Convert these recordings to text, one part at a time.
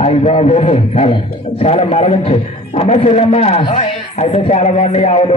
అయ్య బాబు చాలా చాలా మరగించు అమ్మ చెల్లమ్మ అయితే చాలా బాగుంది ఆవులు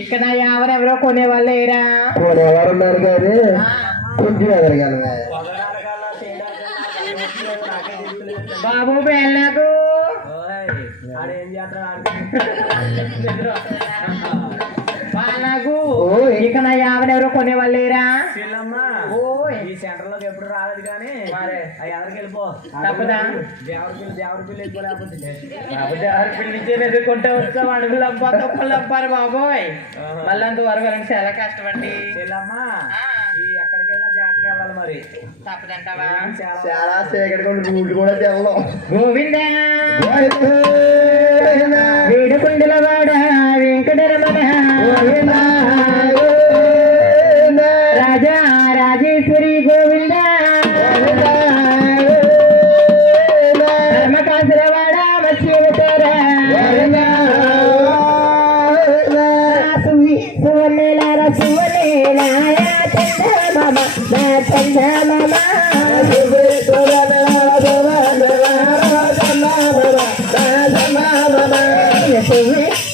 ఇక్కడ ఎవరెవరో కొనే వాళ్ళు లేరా ఎవరు ఉన్నారు కానీ కొంచెం బాబు బెల్లకు. వాళ్ళకు ఓయ్. ఇక్కడ ఎవరెవరో కొనే వాళ్ళు లేరా ఓయ్. ఈ సెంటర్లోకి ఎప్పుడు రాలేదు కానీ మరి. ఎవరికి వెళ్ళిపో. తప్పదా? దేవరి పిల్లి దేవరి పిల్లి వెళ్ళిపోలేకపోతే కాకపోతే ఎవరు పిలిచి ఎదుర్కొంటే వస్తాం అడుగులు అబ్బా తొక్కలు అబ్బారు బాబోయ్ మళ్ళీ వెళ్ళండి చాలా ఈ ఎక్కడికి వెళ్ళినా జాగ్రత్తగా వెళ్ళాలి మరి. తప్పదంటావా? చాలా రూట్ కూడా తెల్లం గోవిందా! వేడుకుండల వాడ సువన్నేలార సువన్నేలాయ చందమామ నా చందమామ. సువన్నేలార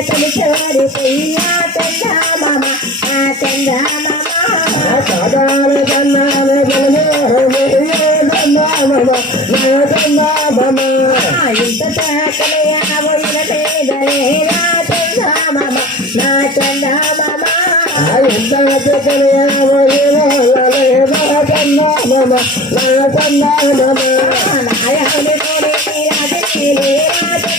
కోరేటి రాజు నా చందమామ నా చందమామ సంత బిడ్డ పిల్లలకు పాలించావా చందమామ నా చందమామ పాపలే కన్నాల తొలిచోడి పొయ్యా చందమామ నా చందమామ ఇంత చాకలయావో చందమామ నా చందమామ నాయకుని కోరి రాజు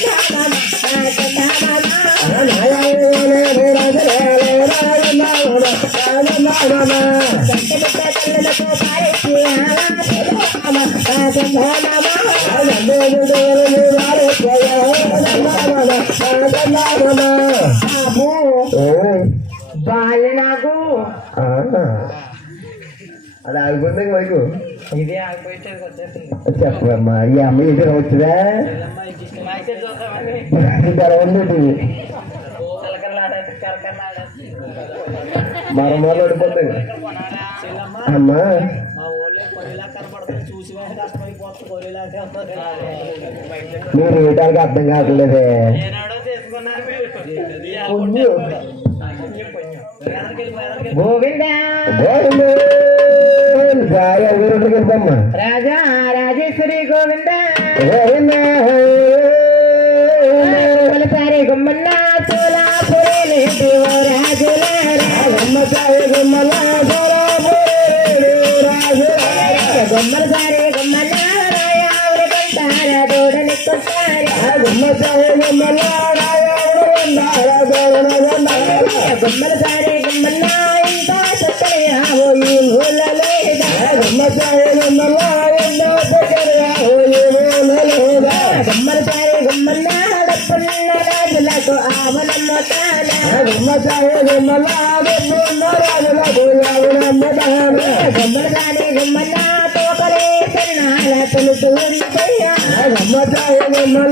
బాల్య నాకు అది ఆగిపోతుంది మైకు ఇది ఆగిపోయి వచ్చేసింది చెప్పమ్మా ఈ అమ్మ ఇంటి వచ్చిందా తెరవండి మీరు వేయడానికి అర్థం కావట్లేదే. గోవింద. రాజా రాజేశ్వరి గోవింద. గోవింద. గుమ్మన్న తోకలే సన్నాల తొలుతూరిపోయా అమ్మ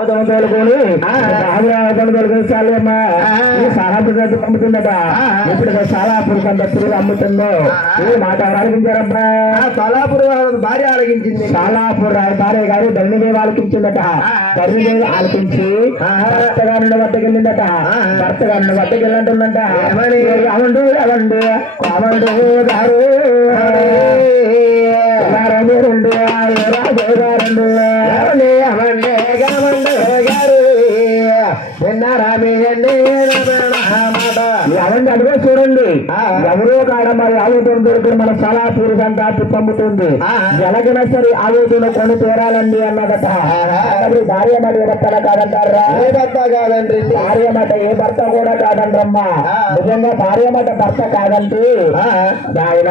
ఆహా యావదం తోలుకొని రామరావతం దొరికిన చాలమ్మా ఈ సహాపు గడ్డి పంపుతుందట ఇప్పుడు చాలా పురుషంత తిరిగి అమ్ముతుందో ఈ మాట ఆలకించారమ్మా సోలాపూర్ భార్య ఆలకించింది. సోలాపూర్ రాయ భార్య గారు ధరణిదేవి ఆలకించిందట. ధరణిదేవి ఆలకించి భర్త గారిని వద్దకు వెళ్ళిందట. భర్త గారిని వద్దకు వెళ్ళంటుందంట అవండు అవండు అవండు గారు మరి ఆవుతో దొరికి మన సలాపూర్ అంతా తిప్పమ్ముతుంది ఎలాగైనా సరే ఆవుతును కొని తీరాలండి అన్నదట. మరి భార్య మాట ఏ భర్త కాదంటారా? ఏ భర్త కాదండి? భార్య మాట ఏ భర్త కూడా కాదంటమ్మా. నిజంగా భార్య మాట భర్త కాదంటే ఆయన